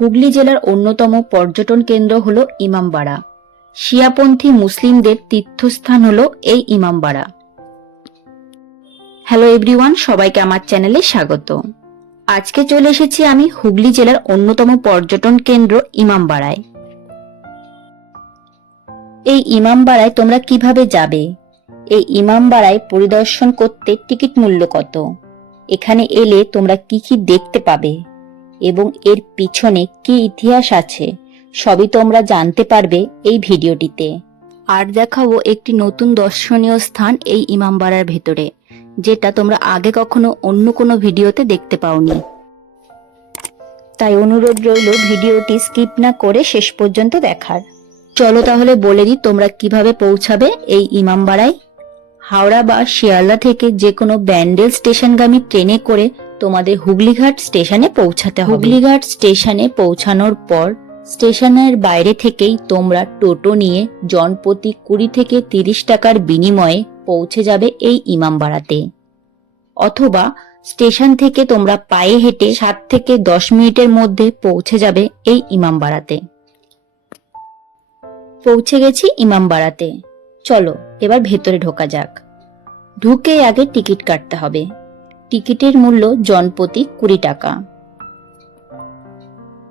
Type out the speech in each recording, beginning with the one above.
হুগলি জেলার অন্যতম পর্যটন কেন্দ্র হল ইমামবাড়া। শিয়াপন্থী মুসলিমদের তীর্থস্থান হল এই ইমামবাড়া। হ্যালো এভরিওয়ান সবাইকে আমার চ্যানেলে স্বাগত। আজকে চলে এসেছি আমি হুগলি জেলার অন্যতম পর্যটন কেন্দ্র ইমামবাড়ায়। এই ইমামবাড়ায় তোমরা কীভাবে যাবে? এই ইমামবাড়ায় পরিদর্শন করতে টিকিট মূল্য কত? এখানে এলে তোমরা কি কি দেখতে পাবে? এবং এর পিছনে কি ইতিহাস আছে, সবই তোমরা জানতে পারবে এই ভিডিওটিতে। আর দেখাবো একটি নতুন দর্শনীয় স্থান এই ইমামবাড়ার ভেতরে, যেটা তোমরা আগে কখনো অন্য কোনো ভিডিওতে দেখতে পাওনি। তাই অনুরোধ রইল ভিডিওটি স্কিপ না করে শেষ পর্যন্ত দেখার। চলো তাহলে বলে দিই তোমরা কীভাবে পৌঁছাবে এই ইমামবাড়ায়। হাওড়া বা শিয়ালদা থেকে যে কোনো ব্যান্ডেল স্টেশনগামী ট্রেনে করে তোমাদের হুগলিঘাট স্টেশনে পৌঁছাতে হবে। হুগলিঘাট স্টেশনে পৌঁছানোর পর স্টেশনের বাইরে থেকেই তোমরা টোটো নিয়ে জনপ্রতি কুড়ি থেকে তিরিশ টাকার বিনিময়ে পৌঁছে যাবে এই ইমামবাড়াতে। অথবা স্টেশন থেকে তোমরা পায়ে হেঁটে সাত থেকে দশ মিনিটের মধ্যে পৌঁছে যাবে এই ইমামবাড়াতে। পৌঁছে গেছি ইমামবাড়াতে। চলো, এবার ভেতরে ঢোকা যাক। ঢুকে আগে টিকিট কাটতে হবে। টিকিটের মূল্য জনপ্রতি কুড়ি টাকা।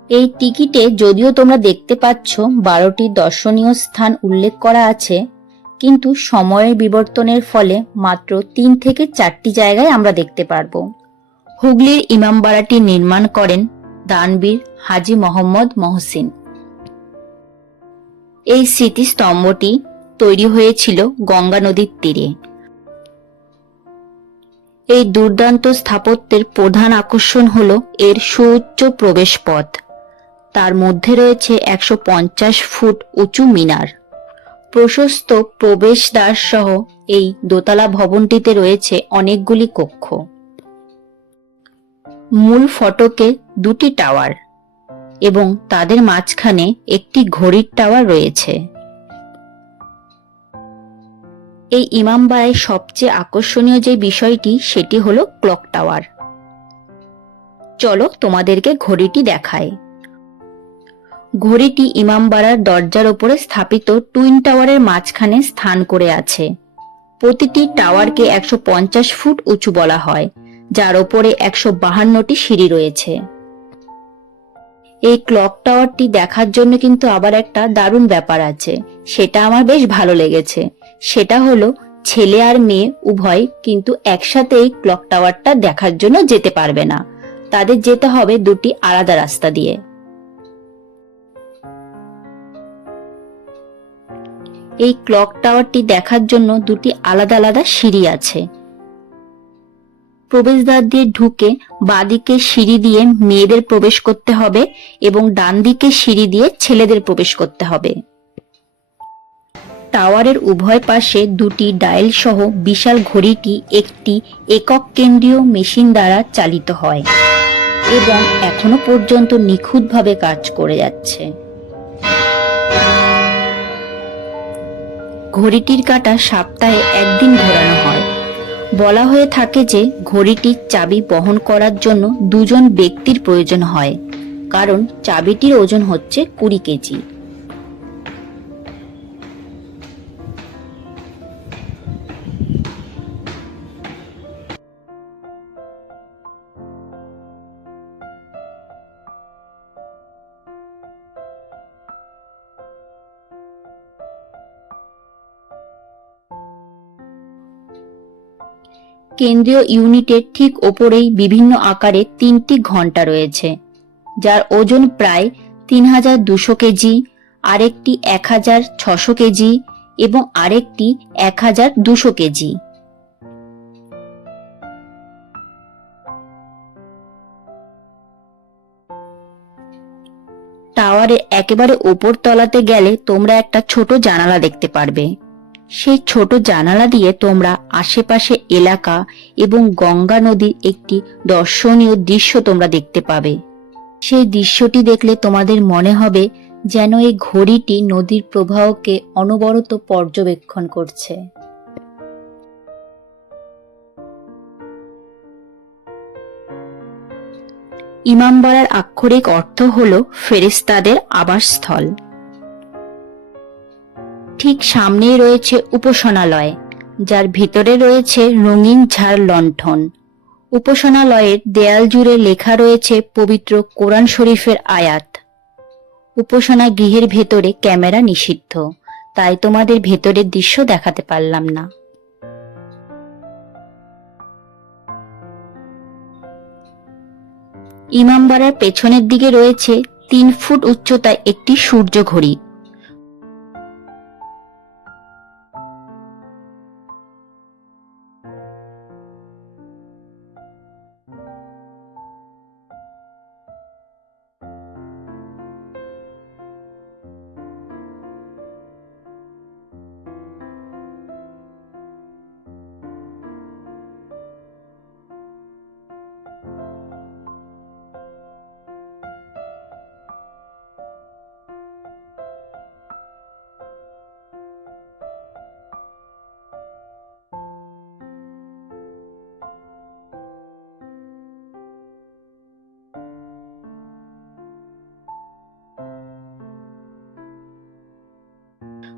এই টিকিটে যদিও তোমরা দেখতে পাচ্ছ বারোটি দর্শনীয় স্থান উল্লেখ করা আছে, কিন্তু সময়ের বিবর্তনের ফলে মাত্র তিন থেকে চারটি জায়গায় আমরা দেখতে পারব। হুগলির ইমামবাড়াটি নির্মাণ করেন দানবীর হাজি মোহাম্মদ মহসিন। এই স্মৃতিস্তম্ভটি তৈরি হয়েছিল গঙ্গা নদীর তীরে। এই দুর্দান্ত স্থাপত্যের প্রধান আকর্ষণ হল এর সুউচ্চ প্রবেশ পথ তার মধ্যে রয়েছে একশো পঞ্চাশ ফুট উঁচু মিনার। প্রশস্ত প্রবেশদ্বার সহ এই দোতলা ভবনটিতে রয়েছে অনেকগুলি কক্ষ। মূল ফটকে দুটি টাওয়ার এবং তাদের মাঝখানে একটি ঘড়ির টাওয়ার রয়েছে। এই ইমামবাড়ায় সবচেয়ে আকর্ষণীয় যে বিষয়টি, সেটি হলো ক্লক টাওয়ার। চলো তোমাদেরকে ঘড়িটি দেখায় ঘড়িটি ইমামবাড়ার দরজার ওপরে স্থাপিত টুইন টাওয়ারের মাঝখানে স্থান করে আছে। প্রতিটি টাওয়ারকে একশো পঞ্চাশ ফুট উঁচু বলা হয়, যার ওপরে একশো বাহান্নটি সিঁড়ি রয়েছে। এই ক্লক টাওয়ারটি দেখার জন্য কিন্তু আবার একটা দারুণ ব্যাপার আছে। সেটা আমার বেশ ভালো লেগেছে। সেটা হলো, ছেলে আর মেয়ে উভয় কিন্তু একসাথে এই ক্লক টাওয়ারটা দেখার জন্য যেতে পারবে না। তাদের যেতে হবে দুটি আলাদা রাস্তা দিয়ে। এই ক্লক টাওয়ারটি দেখার জন্য দুটি আলাদা আলাদা সিঁড়ি আছে। প্রবেশদ্বার দিয়ে ঢুকে বাঁদিকে সিঁড়ি দিয়ে মেয়েদের প্রবেশ করতে হবে এবং ডান দিকে সিঁড়ি দিয়ে ছেলেদের প্রবেশ করতে হবে। টাওয়ারের উভয় পাশে দুটি ডায়াল সহ বিশাল ঘড়িটি একটি একক কেন্দ্রীয় মেশিন দ্বারা চালিত হয় এবং এখনও পর্যন্ত নিখুঁতভাবে কাজ করে যাচ্ছে। ঘড়িটির কাটা সপ্তাহে একদিন ঘোরানো বলা হয়ে থাকে যে ঘড়িটির চাবি বহন করার জন্য দুজন ব্যক্তির প্রয়োজন হয়। কারণ চাবিটির ওজন হচ্ছে কুড়ি কেজি। কেন্দ্রীয় ইউনিটের ঠিক ওপরেই বিভিন্ন আকারে তিনটি ঘণ্টা রয়েছে, যার ওজন প্রায় তিন হাজার দুশো কেজি, আরেকটি এক হাজার ছশো কেজি এবং আরেকটি এক হাজার দুশো কেজি। টাওয়ারের একেবারে ওপর তলাতে গেলে তোমরা একটা ছোট জানালা দেখতে পারবে। সেই ছোট জানালা দিয়ে তোমরা আশেপাশে এলাকা এবং গঙ্গা নদীর একটি দর্শনীয় দৃশ্য তোমরা দেখতে পাবে। সেই দৃশ্যটি দেখলে তোমাদের মনে হবে যেন এই ঘড়িটি নদীর প্রবাহকে অনবরত পর্যবেক্ষণ করছে। ইমামবাড়ার আক্ষরিক অর্থ হল ফেরেস্তাদের আবাসস্থল। ঠিক সামনেই রয়েছে উপাসনালয়, যার ভিতরে রয়েছে রঙিন ঝাড় লণ্ঠন। উপাসনালয়ের দেয়াল জুড়ে লেখা রয়েছে পবিত্র কোরআন শরীফের আয়াত। উপাসনা গৃহের ভেতরে ক্যামেরা নিষিদ্ধ, তাই তোমাদের ভেতরের দৃশ্য দেখাতে পারলাম না। ইমামবাড়ার পেছনের দিকে রয়েছে তিন ফুট উচ্চতায় একটি সূর্য ঘড়ি।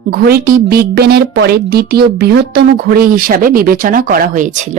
ঘড়িটি বিগ বেনের পরে দ্বিতীয় বৃহত্তম ঘড়ি হিসাবে বিবেচনা করা হয়েছিল।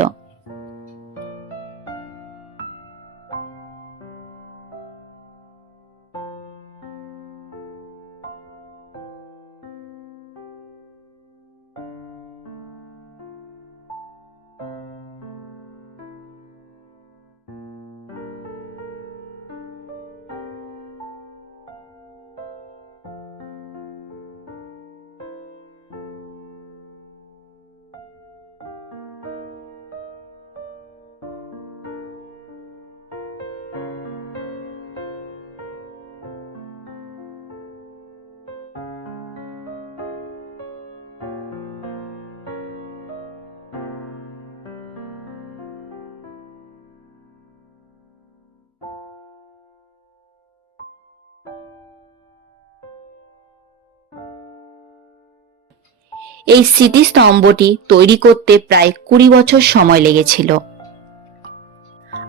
এই স্মৃতিস্তম্ভটি তৈরি করতে প্রায় কুড়ি বছর সময় লেগেছিল।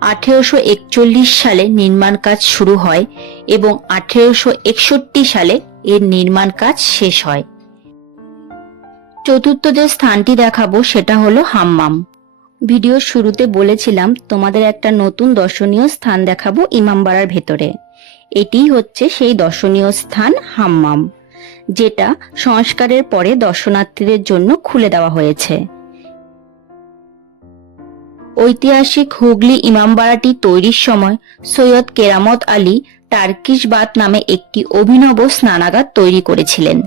আঠেরোশো একচল্লিশ সালে নির্মাণ কাজ শুরু হয় এবং আঠেরোশো একষট্টি সালে এর নির্মাণ কাজ শেষ হয়। চতুর্থ যে স্থানটি দেখাবো সেটা হলো হাম্মাম। ভিডিওর শুরুতে বলেছিলাম, তোমাদের একটা নতুন দর্শনীয় স্থান দেখাবো ইমামবাড়ার ভেতরে। এটি হচ্ছে সেই দর্শনীয় স্থান হাম্মাম। যেটা সংস্কারের পরে দর্শনার্থীদের জন্য খুলে দেওয়া হয়েছে। ঐতিহাসিক হুগলি ইমামবাড়াটি তৈরির সময় সৈয়দ কেরামত আলী টার্কিশ বাত নামে একটি অভিনব স্নানাগার তৈরি করেছিলেন।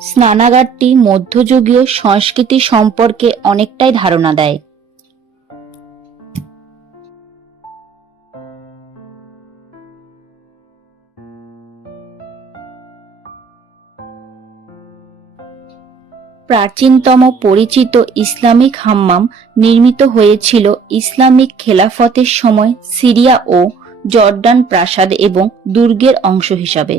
স্নানাগারটি মধ্যযুগীয় সংস্কৃতি সম্পর্কে অনেকটাই ধারণা দেয়। প্রাচীনতম পরিচিত ইসলামিক হাম্মাম নির্মিত হয়েছিল ইসলামিক খেলাফতের সময় সিরিয়া ও জর্ডান প্রাসাদ এবং দুর্গের অংশ হিসাবে।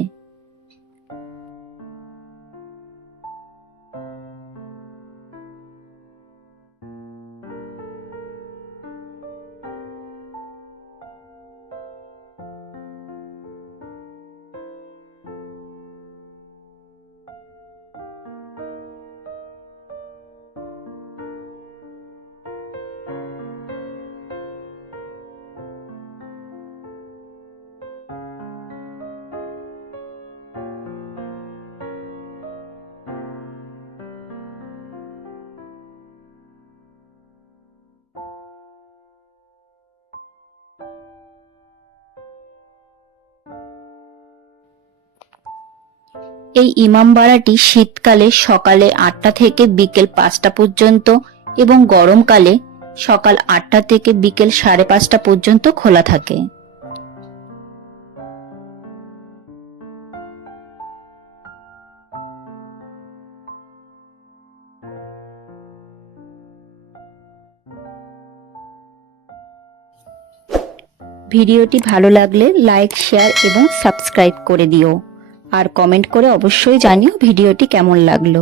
এই ইমামবাড়াটি শীতকালে সকালে আটটা থেকে বিকেল পাঁচটা পর্যন্ত এবং গরমকালে সকাল আটটা থেকে বিকেল সাড়ে পাঁচটা পর্যন্ত খোলা থাকে। ভিডিওটি ভালো লাগলে লাইক, শেয়ার এবং সাবস্ক্রাইব করে দিও। আর কমেন্ট করে অবশ্যই জানিও ভিডিওটি কেমন লাগল।